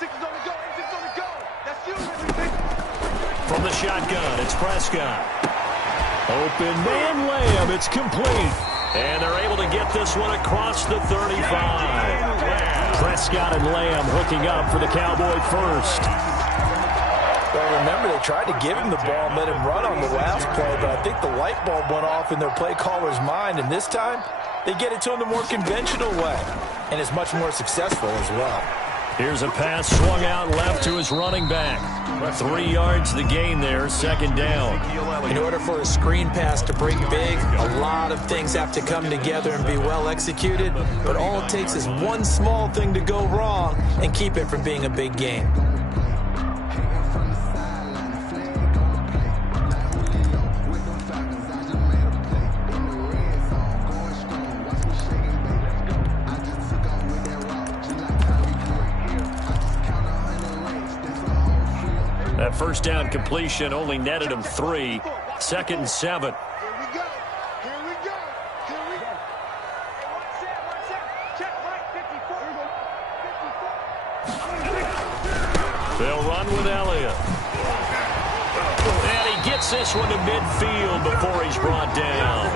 From the shotgun, it's Prescott. Open man layup, it's complete. And they're able to get this one across the 35. Prescott and Lamb hooking up for the Cowboy first. Well, remember, they tried to give him the ball and let him run on the last play, but I think the light bulb went off in their play caller's mind, and this time they get it to him the more conventional way, and it's much more successful as well. Here's a pass swung out left to his running back. 3 yards the gain there, second down. In order for a screen pass to break big, a lot of things have to come together and be well executed, but all it takes is one small thing to go wrong and keep it from being a big game. That first down completion only netted him 3. 2nd and 7. They'll run with Elliott. And he gets this one to midfield before he's brought down.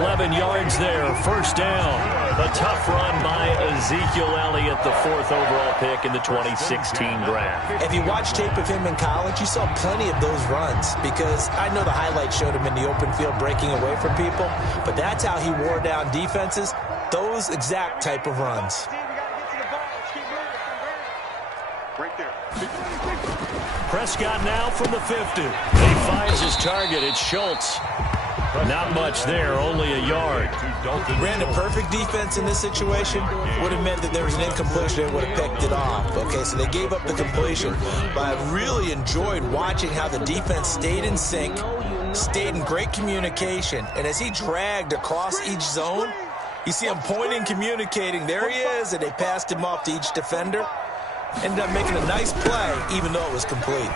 11 yards there, first down. A tough run by Ezekiel Elliott, the 4th overall pick in the 2016 draft. If you watch tape of him in college, you saw plenty of those runs, because I know the highlights showed him in the open field breaking away from people, but that's how he wore down defenses, those exact type of runs. Prescott now from the 50. He finds his target. It's Schultz. Not much there, only a yard. Ran a perfect defense in this situation. Would have meant that there was an incompletion and would have picked it off. Okay, so they gave up the completion. But I really enjoyed watching how the defense stayed in sync, stayed in great communication, and as he dragged across each zone, you see him pointing, communicating. There he is, and they passed him off to each defender. Ended up making a nice play, even though it was complete.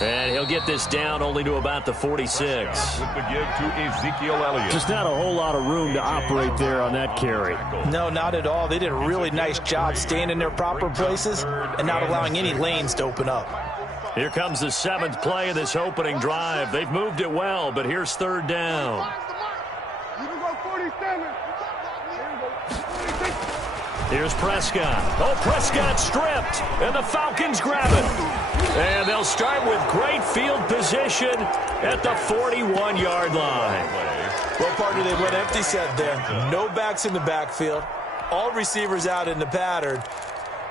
And he'll get this down only to about the 46. With the give to Ezekiel Elliott. Just not a whole lot of room to operate there on that carry. No, not at all. They did a really nice job staying in their proper places and not allowing any lanes to open up. Here comes the 7th play of this opening drive. They've moved it well, but here's 3rd down. Here's Prescott. Oh, Prescott stripped, and the Falcons grab it. And they'll start with great field position at the 41-yard line. Well, partner, they went empty set there. No backs in the backfield. All receivers out in the pattern.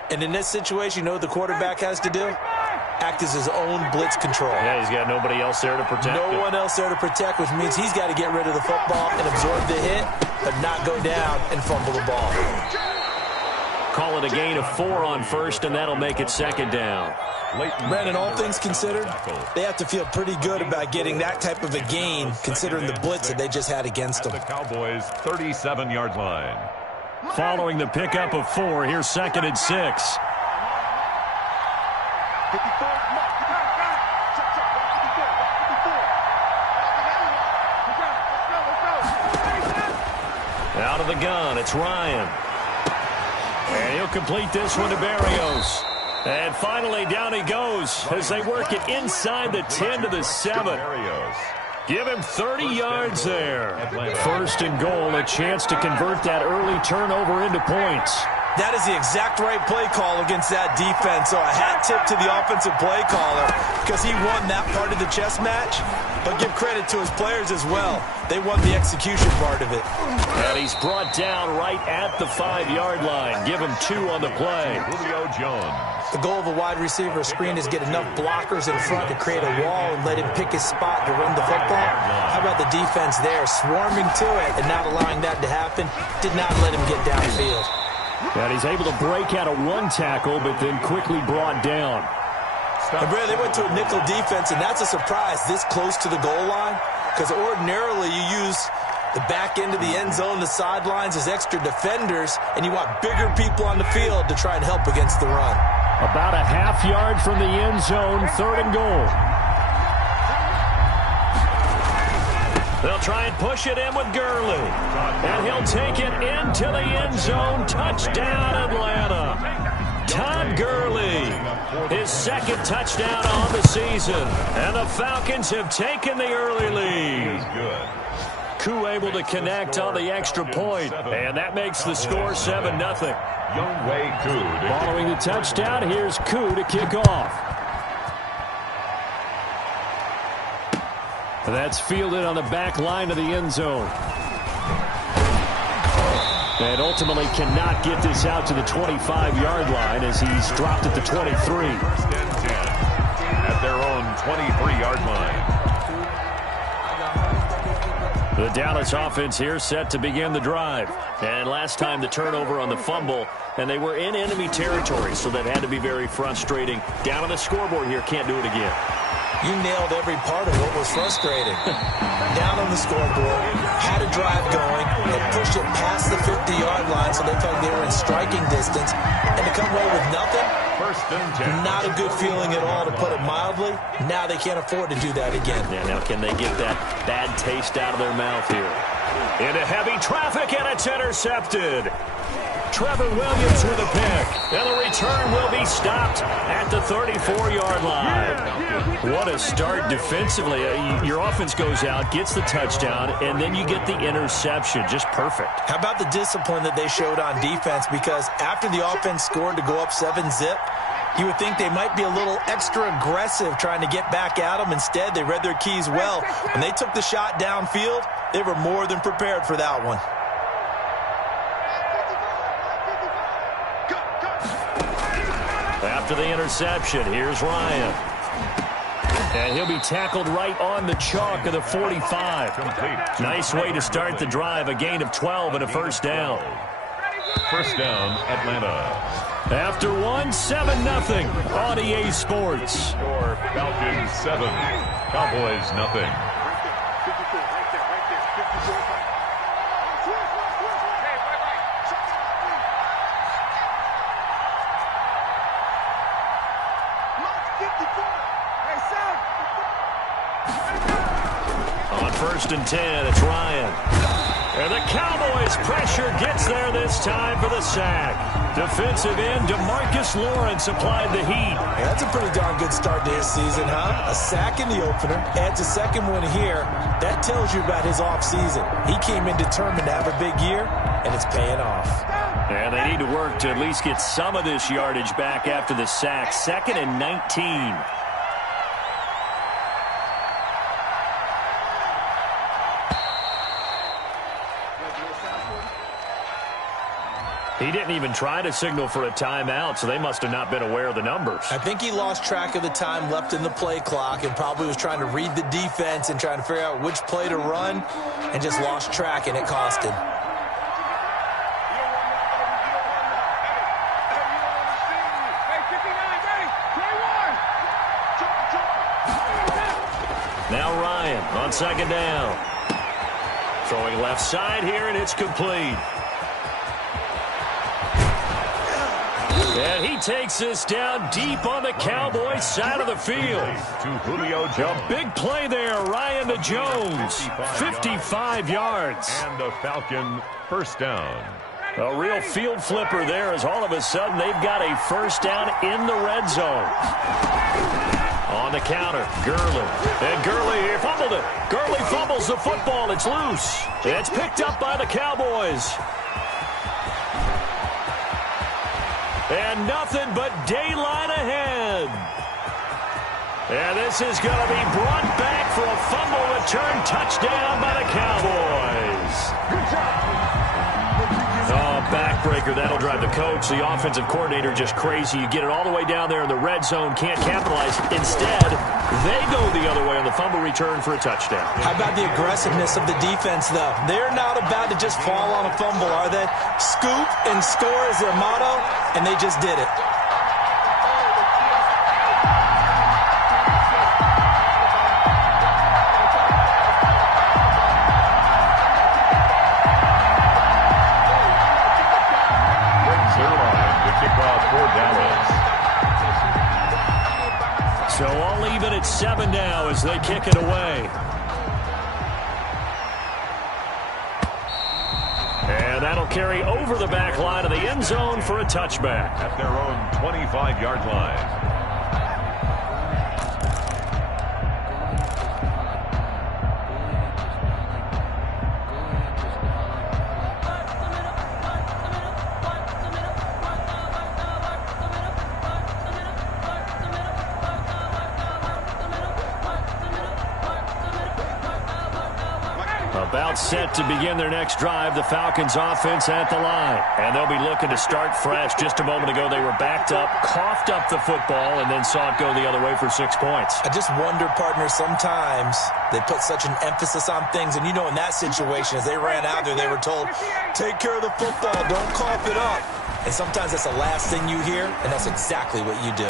And in this situation, you know what the quarterback has to do? Act as his own blitz control. Yeah, he's got nobody else there to protect No one else there to protect, which means he's got to get rid of the football and absorb the hit, but not go down and fumble the ball. Call it a gain of 4 on first, and that'll make it 2nd down. Brandon, all things considered, they have to feel pretty good about getting that type of a gain, considering the blitz that they just had against them. The Cowboys' 37-yard line. Following the pickup of 4, here's 2nd and 6. Out of the gun, it's Ryan. And he'll complete this one to Berrios. And finally, down he goes as they work it inside the 10 to the 7. Give him 30 yards there. 1st and goal, a chance to convert that early turnover into points. That is the exact right play call against that defense. So a hat tip to the offensive play caller because he won that part of the chess match. But give credit to his players as well. They won the execution part of it. And he's brought down right at the 5-yard line. Give him 2 on the play. Julio Jones. The goal of a wide receiver screen is get enough blockers in front to create a wall and let him pick his spot to run the football. How about the defense there, swarming to it and not allowing that to happen? Did not let him get downfield. And he's able to break out of 1 tackle, but then quickly brought down. And Brad, they went to a nickel defense, and that's a surprise this close to the goal line, because ordinarily you use the back end of the end zone, the sidelines as extra defenders, and you want bigger people on the field to try and help against the run. About a half yard from the end zone, 3rd and goal. They'll try and push it in with Gurley. And he'll take it into the end zone. Touchdown, Atlanta. Time his second touchdown on the season. And the Falcons have taken the early lead. Good. Koo able to connect on the extra point, and that makes the score 7-0. Younghoe Koo. Following the touchdown, here's Koo to kick off. That's fielded on the back line of the end zone. And ultimately cannot get this out to the 25-yard line as he's dropped at the 23. First and 10 at their own 23-yard line. The Dallas offense here set to begin the drive. And last time the turnover on the fumble, and they were in enemy territory, so that had to be very frustrating. Down on the scoreboard here, can't do it again. You nailed every part of what was frustrating. Down on the scoreboard, had a drive going, and pushed it past the 50-yard line so they felt they were in striking distance. And to come away with nothing, First and 10. not a good feeling at all, to put it mildly. Now they can't afford to do that again. Yeah, now can they get that bad taste out of their mouth here? Into heavy traffic, and it's intercepted. Trevor Williams with a pick. And the return will be stopped at the 34-yard line. What a start defensively. Your offense goes out, gets the touchdown, and then you get the interception. Just perfect. How about the discipline that they showed on defense? Because after the offense scored to go up 7-zip, you would think they might be a little extra aggressive trying to get back at them. Instead, they read their keys well. When they took the shot downfield, they were more than prepared for that one. After the interception, here's Ryan. And he'll be tackled right on the chalk of the 45. Nice way to start the drive, a gain of 12 and a first down. First down, Atlanta. After 7-0 on EA Sports. Score Falcons 7, Cowboys nothing. On first and 10, it's Ryan. And the Cowboys pressure gets there this time for the sack. Defensive end DeMarcus Lawrence applied the heat. Yeah, that's a pretty darn good start to his season, huh? A sack in the opener, adds a second one here. That tells you about his offseason. He came in determined to have a big year, and it's paying off. And they need to work to at least get some of this yardage back after the sack. 2nd and 19. He didn't even try to signal for a timeout, so they must have not been aware of the numbers. I think he lost track of the time left in the play clock and probably was trying to read the defense and trying to figure out which play to run and just lost track, and it cost him. Now Ryan on second down. Throwing left side here, and it's complete. And he takes this down deep on the Cowboys side of the field. To Julio Jones. A big play there, Ryan to Jones. 55 yards. And a Falcon first down. A real field flipper there as all of a sudden they've got a first down in the red zone. On the counter, Gurley. And Gurley here fumbled it. Gurley fumbles the football. It's loose. It's picked up by the Cowboys. And nothing but daylight ahead. And this is going to be brought back for a fumble return touchdown by the Cowboys. Good job. Oh, backbreaker. That'll drive the coach, the offensive coordinator, just crazy. You get it all the way down there in the red zone, can't capitalize. Instead, they go the other way on the fumble return for a touchdown. How about the aggressiveness of the defense, though? They're not about to just fall on a fumble, are they? Scoop and score is their motto, and they just did it. So all even at 7 now as they kick it away. And that'll carry over the back line of the end zone for a touchback. At their own 25-yard line. About set to begin their next drive, the Falcons offense at the line. And they'll be looking to start fresh. Just a moment ago, they were backed up, coughed up the football, and then saw it go the other way for 6 points. I just wonder, partner, sometimes they put such an emphasis on things. And, you know, in that situation, as they ran out there, they were told, take care of the football, don't cough it up. And sometimes that's the last thing you hear, and that's exactly what you do.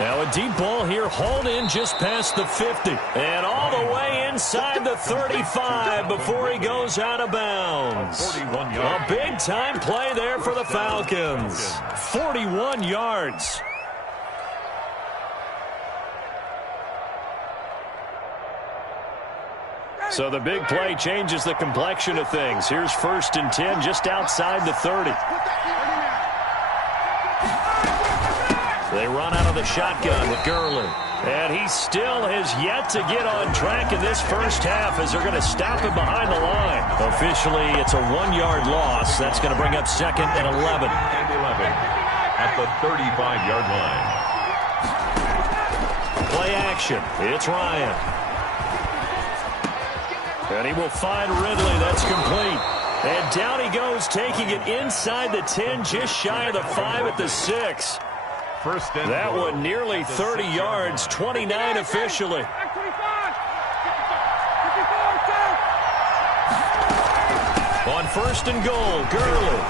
Now a deep ball here, hauled in just past the 50. And all the way inside the 35 before he goes out of bounds. A big-time play there for the Falcons. 41 yards. So the big play changes the complexion of things. Here's 1st and 10 just outside the 30. They run out of the shotgun with Gurley. And he still has yet to get on track in this first half as they're going to stop him behind the line. Officially, it's a 1-yard loss. That's going to bring up 2nd and 11. And 11 at the 35-yard line. Play action. It's Ryan. And he will find Ridley. That's complete. And down he goes, taking it inside the 10, just shy of the 5 at the 6. That one nearly 30 yards, 29 officially. On 1st and goal, Gurley.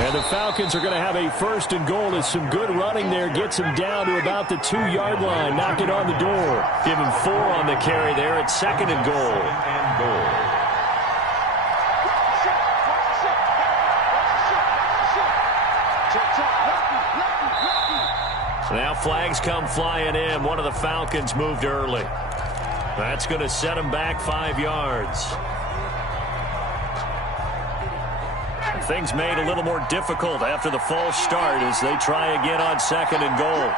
And the Falcons are going to have a 1st and goal as some good running there gets him down to about the 2-yard line. Knock it on the door. Give him 4 on the carry there at 2nd and goal. Now flags come flying in. One of the Falcons moved early. That's going to set him back 5 yards. Things made a little more difficult after the false start as they try again on 2nd and goal.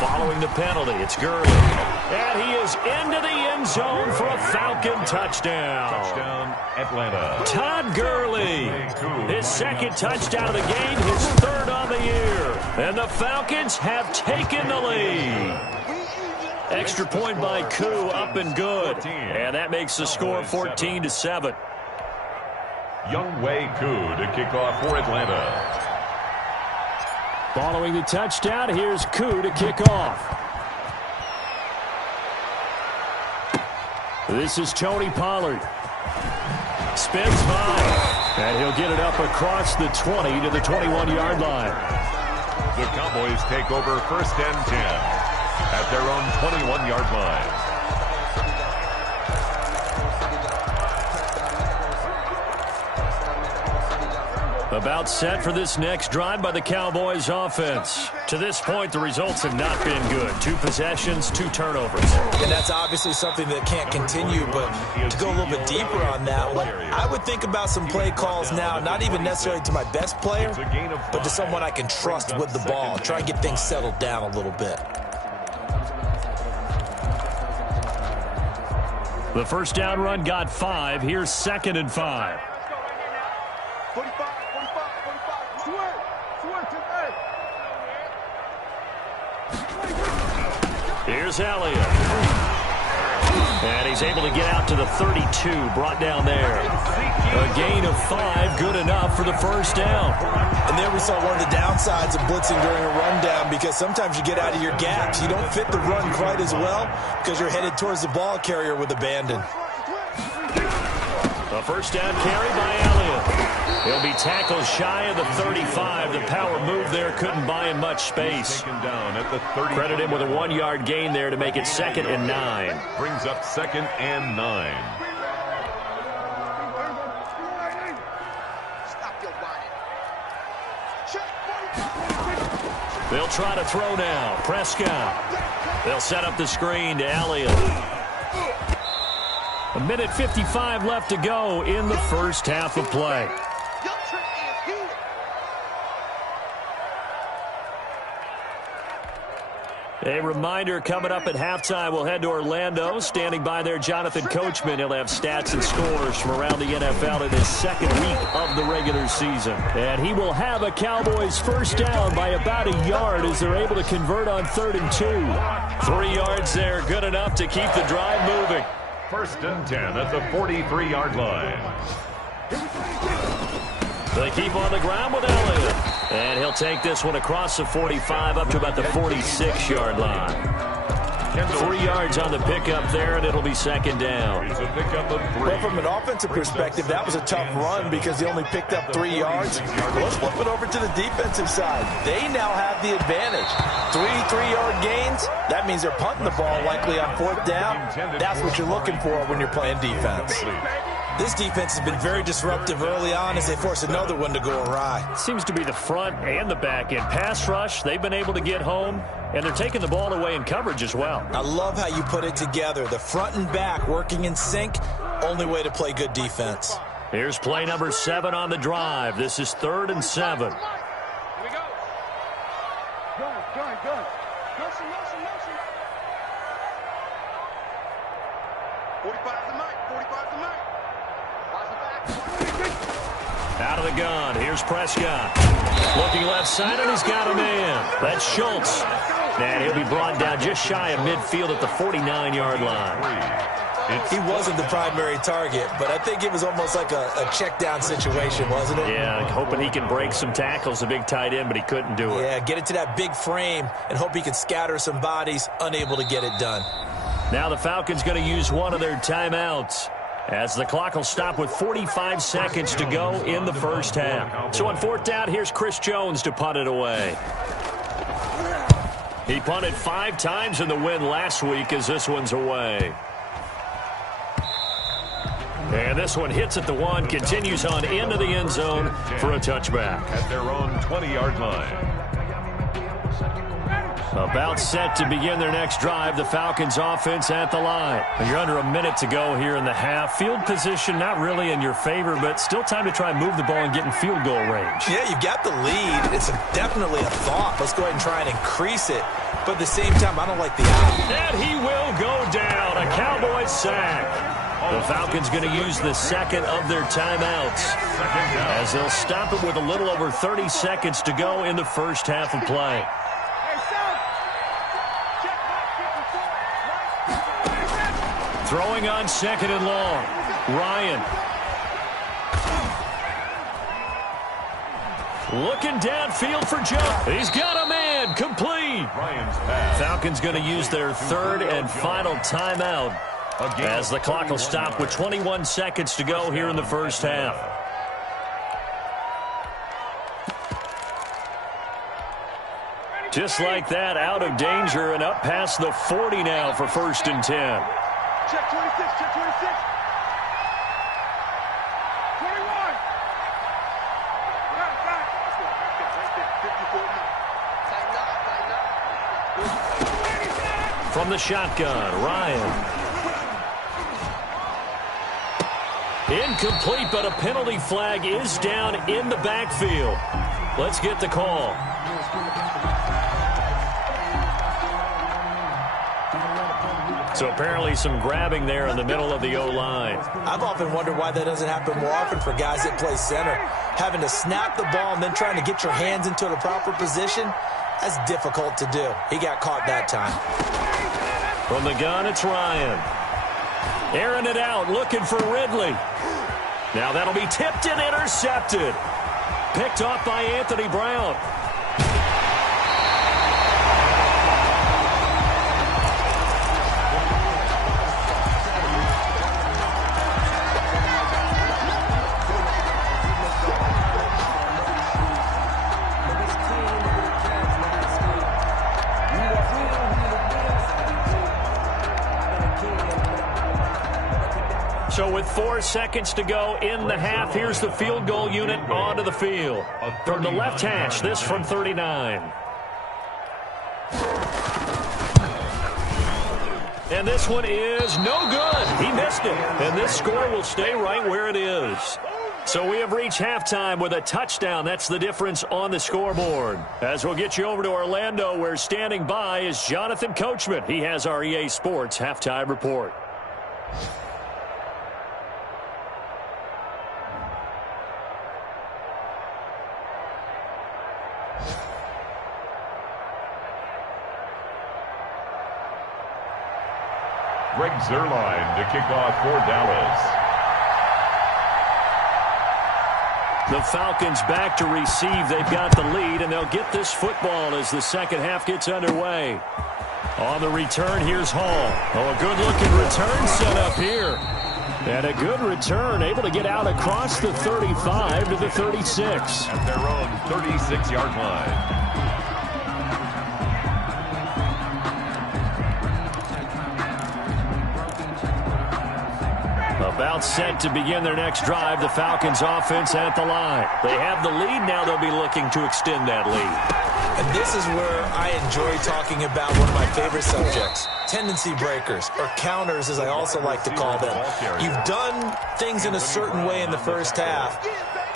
Following the penalty, it's Gurley. And he is into the end zone for a Falcon touchdown. Touchdown, Atlanta. Todd Gurley, his 2nd touchdown of the game, his 3rd on the year. And the Falcons have taken the lead. Extra point by Koo, up and good. And that makes the score 14-7. Younghoe Koo to kick off for Atlanta. Following the touchdown, here's Koo to kick off. This is Tony Pollard. Spins by, and he'll get it up across the 20 to the 21-yard line. The Cowboys take over 1st and 10 at their own 21-yard line. About set for this next drive by the Cowboys offense. To this point, the results have not been good. 2 possessions, 2 turnovers. And that's obviously something that can't continue, but to go a little bit deeper on that one, I would think about some play calls now, not even necessarily to my best player, but to someone I can trust with the ball. Try and get things settled down a little bit. The first down run got 5. Here's 2nd and 5. Here's Elliott. And he's able to get out to the 32, brought down there. A gain of 5, good enough for the first down. And there we saw one of the downsides of blitzing during a rundown, because sometimes you get out of your gaps. You don't fit the run quite as well because you're headed towards the ball carrier with abandon. A first down carry by Elliott. He'll be tackled shy of the 35. The power move there couldn't buy him much space. Credit him with a 1-yard gain there to make it 2nd and 9. Brings up 2nd and 9. They'll try to throw now. Prescott. They'll set up the screen to Elliott. A minute 55 left to go in the first half of play. A reminder, coming up at halftime, we'll head to Orlando. Standing by there, Jonathan Coachman. He'll have stats and scores from around the NFL in his 2nd week of the regular season. And he will have a Cowboys first down by about a yard as they're able to convert on 3rd and 2. 3 yards there, good enough to keep the drive moving. First and 10 at the 43-yard line. They keep on the ground with Elliott. And he'll take this one across the 45 up to about the 46-yard line. 3 yards on the pickup there, and it'll be second down. It's a pickup of 3. Well, from an offensive perspective, that was a tough run because they only picked up 3 yards. Let's flip it over to the defensive side. They now have the advantage. 3 3-yard gains. That means they're punting the ball likely on 4th down. That's what you're looking for when you're playing defense. This defense has been very disruptive early on as they force another one to go awry. Seems to be the front and the back end. Pass rush, they've been able to get home, and they're taking the ball away in coverage as well. I love how you put it together. The front and back working in sync, only way to play good defense. Here's play number 7 on the drive. This is 3rd and 7. Here we go. Good. Motion. 45's the mic. Out of the gun. Here's Prescott. Looking left side, and he's got a man. That's Schultz. And he'll be brought down just shy of midfield at the 49-yard line. He wasn't the primary target, but I think it was almost like a check-down situation, wasn't it? Yeah, hoping he can break some tackles, the big tight end, but he couldn't do it. Yeah, get it to that big frame and hope he can scatter some bodies, unable to get it done. Now the Falcons going to use one of their timeouts, as the clock will stop with 45 seconds to go in the first half. So on 4th down, here's Chris Jones to punt it away. He punted 5 times in the win last week as this one's away. And this one hits at the 1, continues on into the end zone for a touchback. At their own 20-yard line. About set to begin their next drive, the Falcons offense at the line. You're under a minute to go here in the half. Field position not really in your favor, but still time to try and move the ball and get in field goal range. Yeah, you've got the lead. It's definitely a thought. Let's go ahead and try and increase it. But at the same time, I don't like the out. And he will go down. A Cowboys sack. The Falcons going to use the second of their timeouts, as they'll stop it with a little over 30 seconds to go in the first half of play. Throwing on 2nd and long. Ryan. Looking downfield for Joe. He's got a man. Complete. Ryan's pass. Falcons going to use their 3rd and final timeout, as the clock will stop with 21 seconds to go here in the first half. Just like that, out of danger and up past the 40 now for 1st and 10. Check 26. 21. From the shotgun, Ryan. Incomplete, but a penalty flag is down in the backfield. Let's get the call. So apparently some grabbing there in the middle of the O-line. I've often wondered why that doesn't happen more often for guys that play center. Having to snap the ball and then trying to get your hands into the proper position, that's difficult to do. He got caught that time. From the gun, it's Ryan. Airing it out, looking for Ridley. Now that'll be tipped and intercepted. Picked off by Anthony Brown. So with 4 seconds to go in the half, here's the field goal unit onto the field. From the left hash, this from 39. And this one is no good. He missed it. And this score will stay right where it is. So we have reached halftime with a touchdown. That's the difference on the scoreboard. As we'll get you over to Orlando, where standing by is Jonathan Coachman. He has our EA Sports halftime report. Greg Zuerlein to kick off for Dallas. The Falcons back to receive. They've got the lead, and they'll get this football as the second half gets underway. On the return, here's Hall. Oh, a good-looking return set up here. And a good return, able to get out across the 35 to the 36. At their own 36-yard line. About set to begin their next drive, the Falcons offense at the line. They have the lead, now they'll be looking to extend that lead. And this is where I enjoy talking about one of my favorite subjects, tendency breakers, or counters as I also like to call them. You've done things in a certain way in the first half,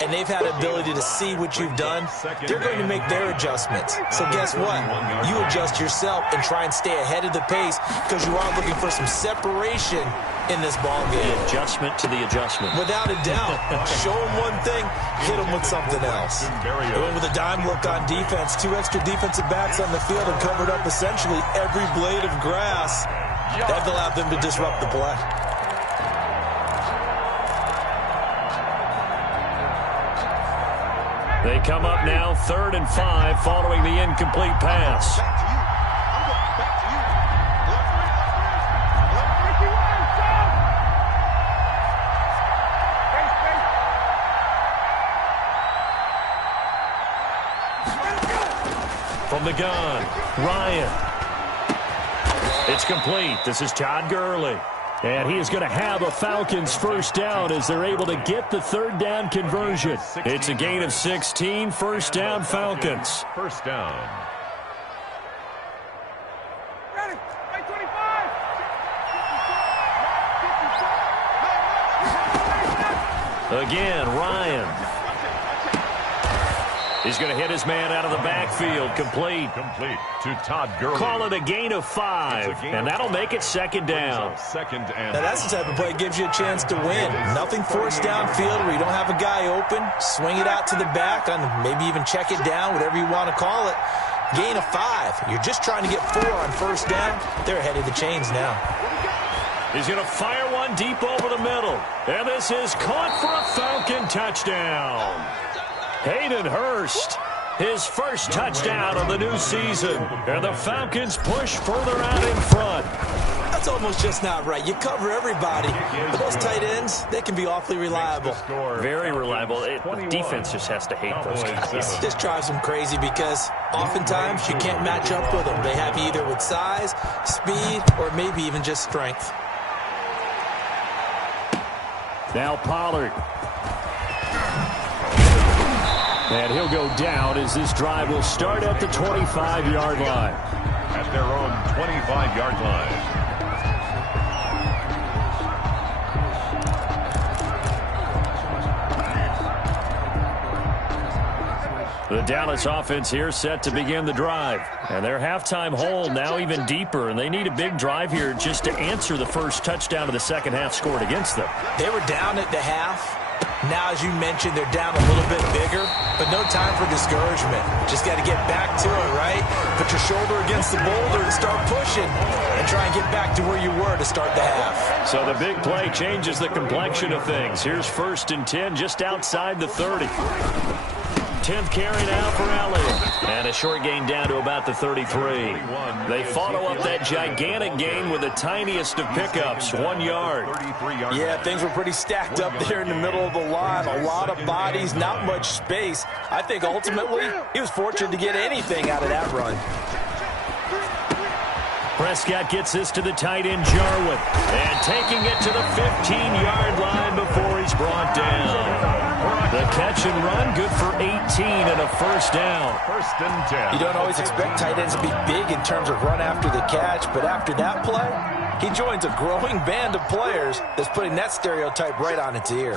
and they've had the ability to see what you've done. They're going to make their adjustments. So guess what? You adjust yourself and try and stay ahead of the pace because you are looking for some separation in this ball game. The adjustment to the adjustment. Without a doubt. Show them one thing, hit them with something else. They went with a dime look on defense. 2 extra defensive backs on the field and covered up essentially every blade of grass. That allowed them to disrupt the play. They come up now 3rd and 5 following the incomplete pass. From the gun, Ryan. It's complete. This is Todd Gurley. And he is going to have a Falcons first down as they're able to get the 3rd down conversion. It's a gain of 16, first down Falcons. First down. Ready, 25. Again, Ryan. He's going to hit his man out of the backfield. Complete. Complete to Todd Gurley. Call it a gain of 5, and that'll make it second down. Second and Now that's the type of play that gives you a chance to win. Nothing forced downfield where you don't have a guy open. Swing it out to the back, and maybe even check it down, whatever you want to call it. Gain of 5. You're just trying to get 4 on first down. They're ahead of the chains now. He's going to fire one deep over the middle. And this is caught for a Falcon touchdown. Hayden Hurst, his first touchdown of the new season. And the Falcons push further out in front. That's almost just not right. You cover everybody. But those tight ends, they can be awfully reliable. Very reliable. The defense just has to hate those guys. This drives them crazy because oftentimes you can't match up with them. They have either with size, speed, or maybe even just strength. Now Pollard. And he'll go down as this drive will start at the 25-yard line. At their own 25-yard line. The Dallas offense here set to begin the drive. And their halftime hole now even deeper, and they need a big drive here just to answer the first touchdown of the second half scored against them. They were down at the half. Now, as you mentioned, they're down a little bit bigger, but no time for discouragement. Just got to get back to it, right? Put your shoulder against the boulder and start pushing and try and get back to where you were to start the half. So the big play changes the complexion of things. Here's 1st and 10 just outside the 30. 10th carry now for Elliott. And a short gain down to about the 33. They follow up that gigantic gain with the tiniest of pickups, 1 yard. Yeah, things were pretty stacked up there in the middle of the line. A lot of bodies, not much space. I think ultimately he was fortunate to get anything out of that run. Prescott gets this to the tight end, Jarwin. And taking it to the 15-yard line before he's brought down. The catch and run, good for 18 and a first down. 1st and 10. You don't always expect tight ends to be big in terms of run after the catch, but after that play, he joins a growing band of players that's putting that stereotype right on its ear.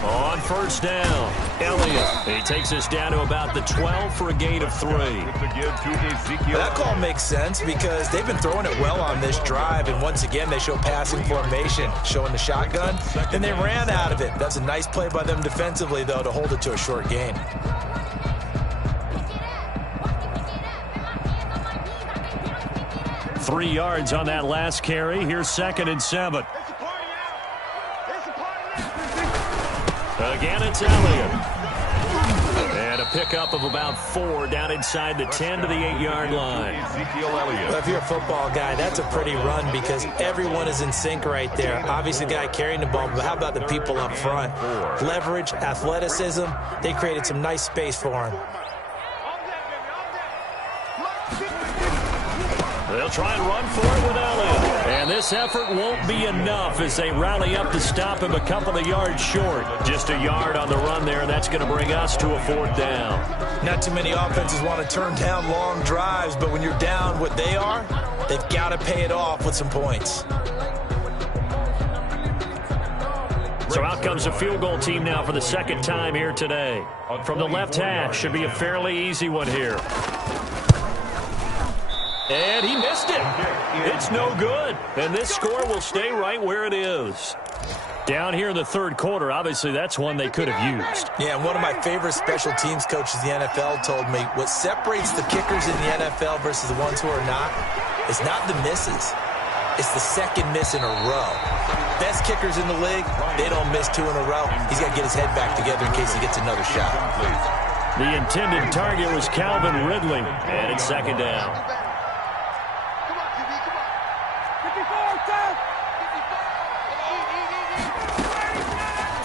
On first down, Elliott. He takes us down to about the 12 for a gain of 3. That call makes sense because they've been throwing it well on this drive, and once again they show passing formation, showing the shotgun. Then they ran out of it. That's a nice play by them defensively, though, to hold it to a short gain. 3 yards on that last carry. Here's 2nd and 7. Again, it's Elliott. And a pickup of about 4 down inside the 10 to the 8-yard line. Ezekiel Elliott. Well, if you're a football guy, that's a pretty run because everyone is in sync right there. Obviously, the guy carrying the ball, but how about the people up front? Leverage, athleticism, they created some nice space for him. They'll try and run for it with Elliott. And this effort won't be enough as they rally up to stop him a couple of yards short. Just a yard on the run there, and that's going to bring us to a 4th down. Not too many offenses want to turn down long drives, but when you're down what they are, they've got to pay it off with some points. So out comes a field goal team now for the 2nd time here today. From the left hash, should be a fairly easy one here. And he missed it. It's no good. And this score will stay right where it is. Down here in the 3rd quarter, obviously that's one they could have used. Yeah, and one of my favorite special teams coaches in the NFL told me what separates the kickers in the NFL versus the ones who are not is not the misses. It's the 2nd miss in a row. Best kickers in the league, they don't miss 2 in a row. He's got to get his head back together in case he gets another shot. The intended target was Calvin Ridley, and it's 2nd down.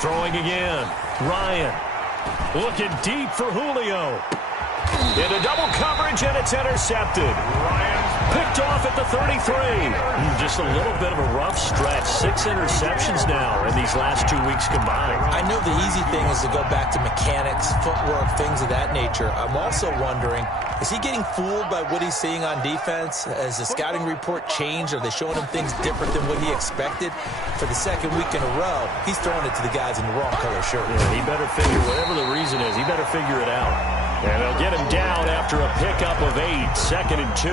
Throwing again. Ryan looking deep for Julio. Into double coverage, and it's intercepted. Ryan picked off at the 33. Just a little bit of a rough stretch. 6 interceptions now in these last 2 weeks combined. I know the easy thing is to go back to mechanics, footwork, things of that nature. I'm also wondering, is he getting fooled by what he's seeing on defense? Has the scouting report changed? Are they showing him things different than what he expected? For the 2nd week in a row, he's throwing it to the guys in the wrong color shirt. Yeah, he better figure, whatever the reason is, he better figure it out. And they'll get him down after a pickup of 8, 2nd and 2.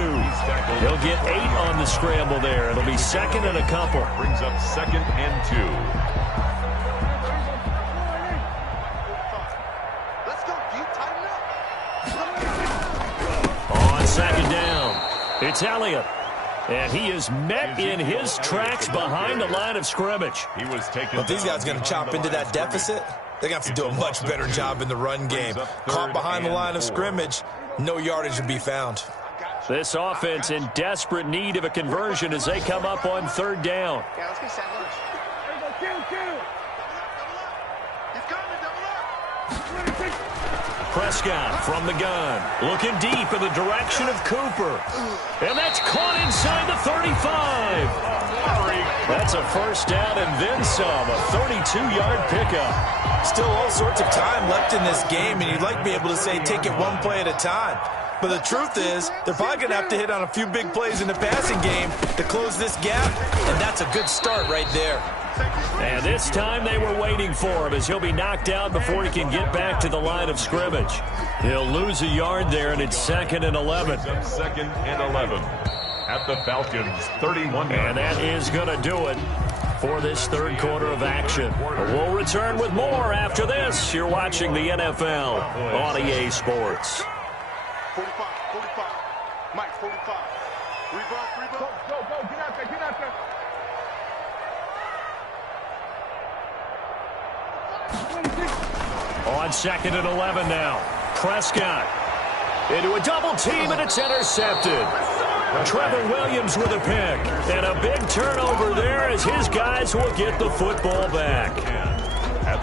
He'll get 8 on the scramble there. It'll be 2nd and a couple. Brings up 2nd and 2. Let's go, Pete. Tighten up. On 2nd down, it's Elliott. And he is met in his tracks behind the line of scrimmage. He was taken. But these guys going to chop into that deficit? They're going to have to do a much better job in the run game. Caught behind the line of scrimmage, no yardage to be found. This offense in desperate need of a conversion as they come up on 3rd down. Yeah, let's get set lunch. There you go, kill. He's coming, double up. Prescott from the gun, looking deep in the direction of Cooper. And that's caught inside the 35. That's a 1st down and then some, a 32-yard pickup. Still all sorts of time left in this game, and you'd like to be able to say take it one play at a time. But the truth is, they're probably going to have to hit on a few big plays in the passing game to close this gap, and that's a good start right there. And this time they were waiting for him as he'll be knocked out before he can get back to the line of scrimmage. He'll lose a yard there, and it's 2nd and 11. 2nd and 11 at the Falcons' 31. And that is going to do it for this 3rd quarter of action. We'll return with more after this. You're watching the NFL on EA Sports. 45. Mike, 45. Rebound. Go. Get out there. On 2nd and 11 now. Prescott into a double team, and it's intercepted. Trevor Williams with a pick. And a big turnover there as his guys will get the football back.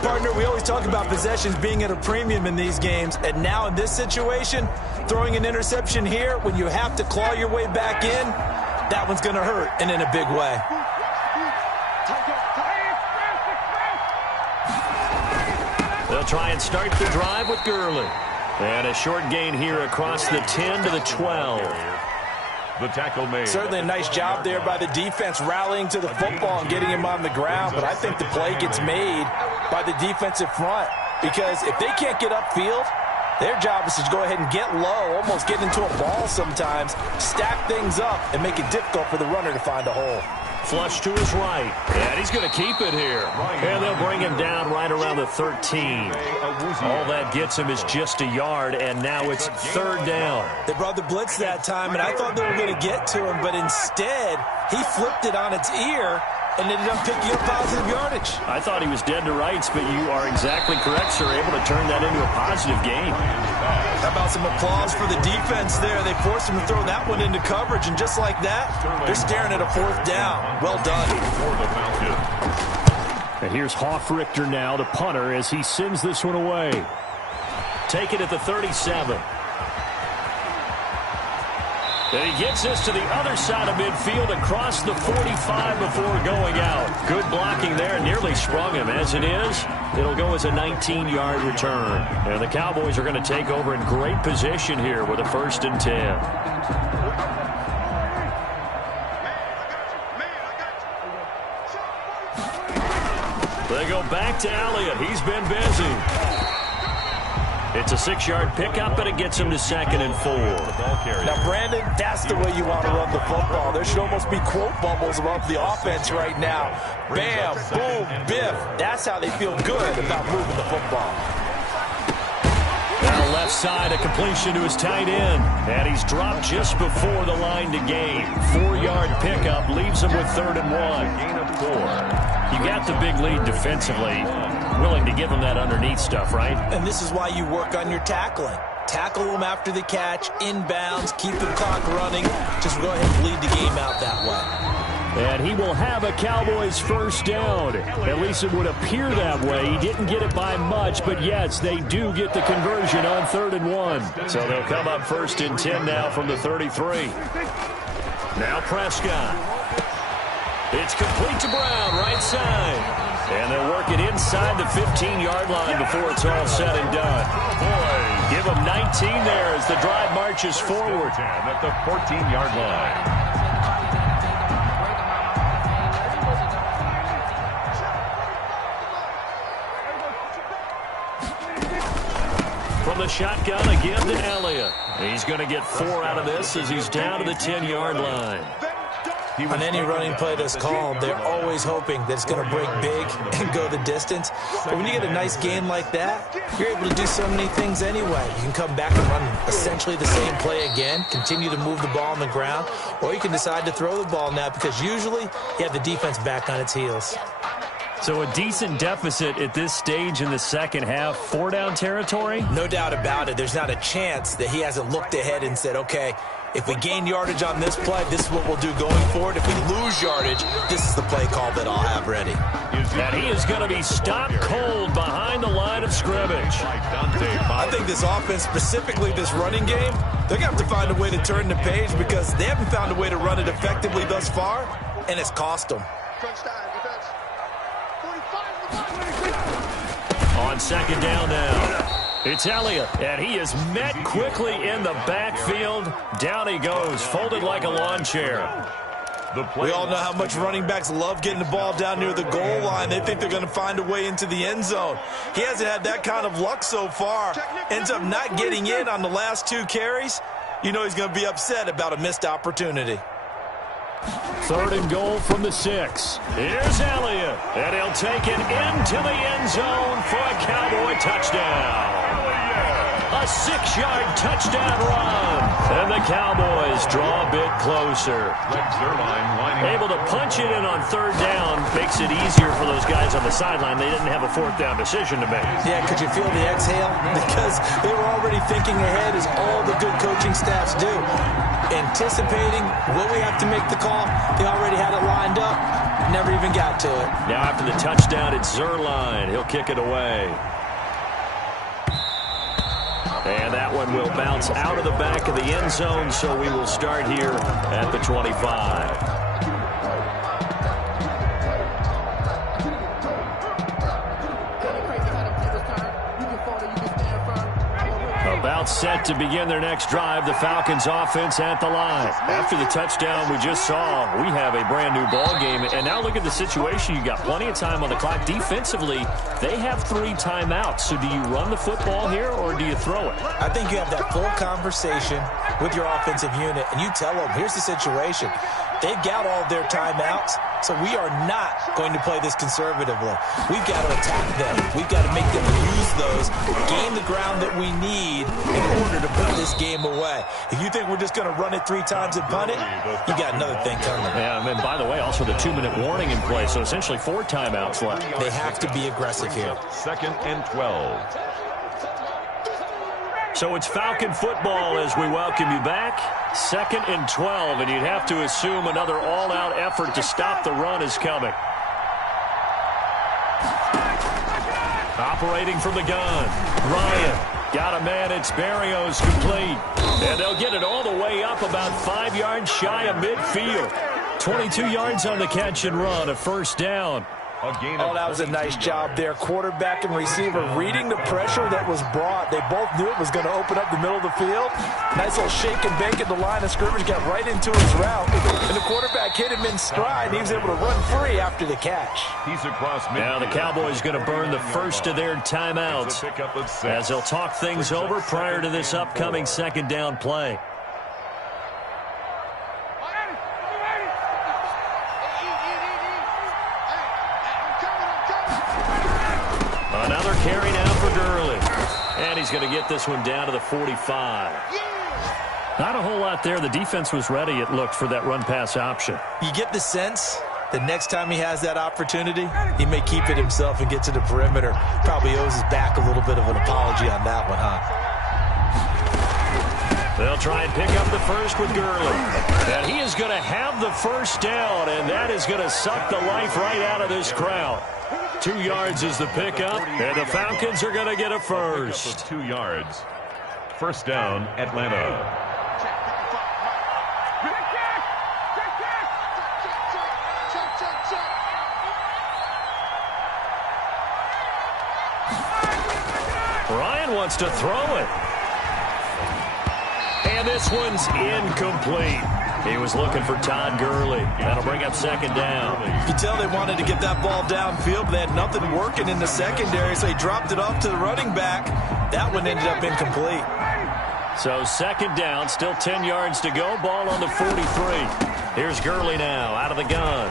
Partner, we always talk about possessions being at a premium in these games, and now in this situation, throwing an interception here when you have to claw your way back in, that one's going to hurt, and in a big way. They'll try and start the drive with Gurley. And a short gain here across the 10 to the 12. The tackle made. Certainly a nice job there by the defense rallying to the football and getting him on the ground, but I think the play gets made by the defensive front because if they can't get upfield, their job is to go ahead and get low, almost get into a ball sometimes, stack things up, and make it difficult for the runner to find a hole. Flush to his right. And he's going to keep it here. And they'll bring him down right around the 13. All that gets him is just a yard, and now it's third down. They brought the blitz that time, and I thought they were going to get to him, but instead he flipped it on its ear and ended up picking up positive yardage. I thought he was dead to rights, but you are exactly correct, sir. Able to turn that into a positive gain. How about some applause for the defense there? They forced him to throw that one into coverage, and just like that, they're staring at a fourth down. Well done. And here's Hofrichter now, the punter, as he sends this one away. Take it at the 37. And he gets this to the other side of midfield across the 45 before going out. Good blocking there, nearly sprung him. As it is, it'll go as a 19-yard return. And the Cowboys are going to take over in great position here with a 1st and 10. They go back to Elliott. He's been busy. It's a 6-yard pickup, and it gets him to 2nd and 4. Now, Brandon, that's the way you want to run the football. There should almost be quote bubbles above the offense right now. Bam, boom, biff. That's how they feel good about moving the football. Down the left side, a completion to his tight end. And he's dropped just before the line to gain. 4-yard pickup leaves him with 3rd and 1. Gain of 4. You got the big lead defensively. Willing to give him that underneath stuff, right? And this is why you work on your tackling. Tackle them after the catch, inbounds, keep the clock running. Just go ahead and bleed the game out that way. And he will have a Cowboys 1st down. At least it would appear that way. He didn't get it by much, but yes, they do get the conversion on 3rd and 1. So they'll come up 1st and 10 now from the 33. Now Prescott. It's complete to Brown, right side. And they'll work it inside the 15-yard line before it's all said and done. Give them 19 there as the drive marches forward. At the 14-yard line. From the shotgun again to Elliott. He's going to get 4 out of this as he's down to the 10-yard line. On any running play that's called, they're always hoping that it's going to break big and go the distance. But when you get a nice gain like that, you're able to do so many things anyway. You can come back and run essentially the same play again, continue to move the ball on the ground, or you can decide to throw the ball now because usually you have the defense back on its heels. So a decent deficit at this stage in the second half. 4-down territory? No doubt about it. There's not a chance that he hasn't looked ahead and said, okay, if we gain yardage on this play, this is what we'll do going forward. If we lose yardage, this is the play call that I'll have ready. And he is going to be stopped cold behind the line of scrimmage. I think this offense, specifically this running game, they're going to have to find a way to turn the page because they haven't found a way to run it effectively thus far, and it's cost them. On 2nd down now. It's Elliott, and he is met quickly in the backfield. Down he goes, folded like a lawn chair. We all know how much running backs love getting the ball down near the goal line. They think they're going to find a way into the end zone. He hasn't had that kind of luck so far. Ends up not getting in on the last 2 carries. You know he's going to be upset about a missed opportunity. 3rd and goal from the 6. Here's Elliott, and he'll take it into the end zone for a Cowboy touchdown. A 6-yard touchdown run. And the Cowboys draw a bit closer. Able to punch it in on 3rd down. Makes it easier for those guys on the sideline. They didn't have a 4th down decision to make. Yeah, could you feel the exhale? Because they were already thinking ahead as all the good coaching staffs do. Anticipating, will we have to make the call? They already had it lined up. Never even got to it. Now after the touchdown, it's Zuerlein. He'll kick it away. And that one will bounce out of the back of the end zone, so we will start here at the 25. About set to begin their next drive, the Falcons offense at the line. After the touchdown we just saw, we have a brand new ball game. And now look at the situation. You got plenty of time on the clock. Defensively, they have 3 timeouts. So do you run the football here or do you throw it? I think you have that full conversation with your offensive unit, and you tell them, here's the situation. They've got all of their timeouts. So we are not going to play this conservatively. We've got to attack them. We've got to make them use those, gain the ground that we need in order to put this game away. If you think we're just going to run it 3 times and punt it, you got another thing coming. Yeah, and by the way, also the 2-minute warning in play, so essentially 4 timeouts left. They have to be aggressive here. 2nd and 12. So it's Falcon football as we welcome you back. 2nd and 12, and you'd have to assume another all-out effort to stop the run is coming. Operating from the gun. Ryan got a man. It's Berrios complete. And they'll get it all the way up about 5 yards shy of midfield. 22 yards on the catch and run, a first down. Oh, that was a nice job there. Quarterback and receiver reading the pressure that was brought. They both knew it was going to open up the middle of the field. Nice little shake and bake at the line of scrimmage. Got right into his route. And the quarterback hit him in stride. And he was able to run free after the catch. He's across midfield. Now the Cowboys going to burn the first of their timeouts as they'll talk things over prior to this upcoming 2nd down play. Another carry now for Gurley. And he's going to get this one down to the 45. Not a whole lot there. The defense was ready, it looked, for that run-pass option. You get the sense that next time he has that opportunity, he may keep it himself and get to the perimeter. Probably owes his back a little bit of an apology on that one, huh? They'll try and pick up the first with Gurley. And he is going to have the first down, and that is going to suck the life right out of this crowd. 2 yards is the pickup, and the Falcons are going to get a first. 2 yards. First down, Atlanta. Ryan wants to throw it. And this one's incomplete. He was looking for Todd Gurley. That'll bring up 2nd down. You can tell they wanted to get that ball downfield, but they had nothing working in the secondary, so he dropped it off to the running back. That one ended up incomplete. So 2nd down, still 10 yards to go. Ball on the 43. Here's Gurley now out of the gun.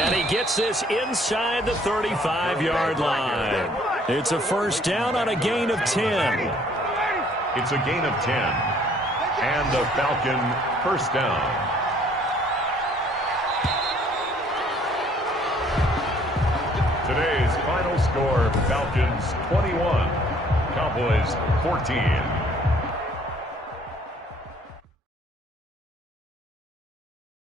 And he gets this inside the 35-yard line. It's a first down on a gain of 10. It's a gain of 10. And the Falcon first down. Today's final score, Falcons 21, Cowboys 14.